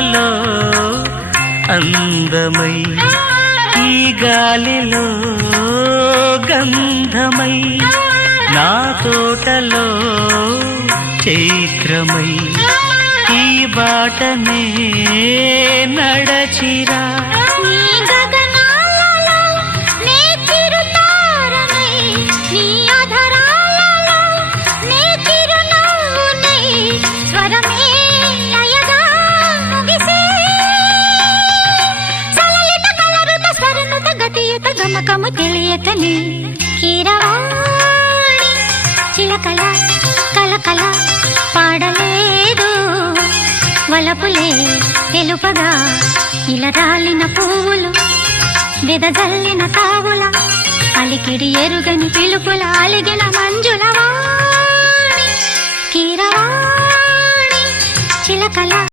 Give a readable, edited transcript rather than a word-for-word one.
పాటలో అందమై ఈ గాలిలో గంధమై నా తోటలో చైత్రమై ఈ బాటనే నడచిరా గమకము తెలియతని కీరవాణి చిలకల కలకల పాడలేదు వలపులే తెలుపగా ఇలా రాలిన పువ్వులు వెదజల్లిన తావుల అలికిడి ఎరుగని పిలుపుల అలిగిన మంజుల వాణి కీరవాణి చిలకల